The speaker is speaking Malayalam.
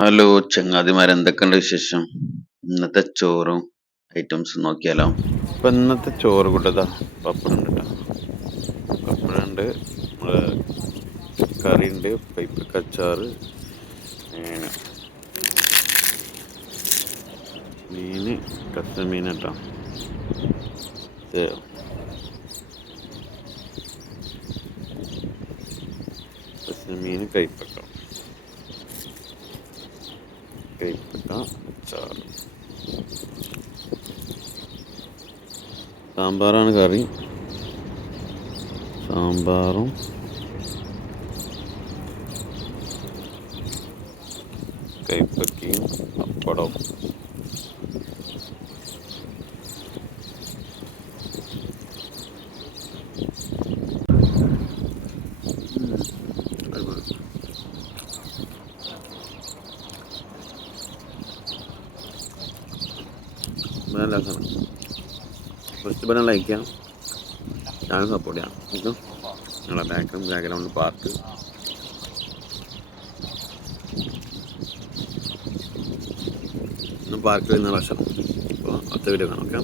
ഹലോ ചങ്ങാതിമാരെന്തൊക്കെയുണ്ട് വിശേഷം? ഇന്നത്തെ ചോറും ഐറ്റംസും നോക്കിയാലോ? ഇപ്പം ഇന്നത്തെ ചോറ് കൂട്ടതാ പപ്പടം ഉണ്ട് കേട്ടോ. പപ്പടം ഉണ്ട്, നമ്മളെ കറി ഉണ്ട്, പൈപ്പക്ക അച്ചാറ്, മീൻ, കഷ്ണ മീൻ കേട്ടോ. കഷ്ണ മീൻ, കൈപ്പക്ക അച്ചാറ്, സാമ്പാറാണ് കറി. സാമ്പാറും കൈപ്പക്കയും പപ്പടവും. ഫസ്റ്റ് പറഞ്ഞാൽ ലൈക്ക് ചെയ്യാം, ചാനൽ സപ്പോർട്ട് ചെയ്യാം. ഓക്കെ, ഞങ്ങളെ ബാക്ക്ഗ്രൗണ്ട് പാർക്ക് പാർക്കിൽ നിന്ന് ഭക്ഷണം. അപ്പോൾ അടുത്ത വീഡിയോ കാണാം. ഓക്കെ.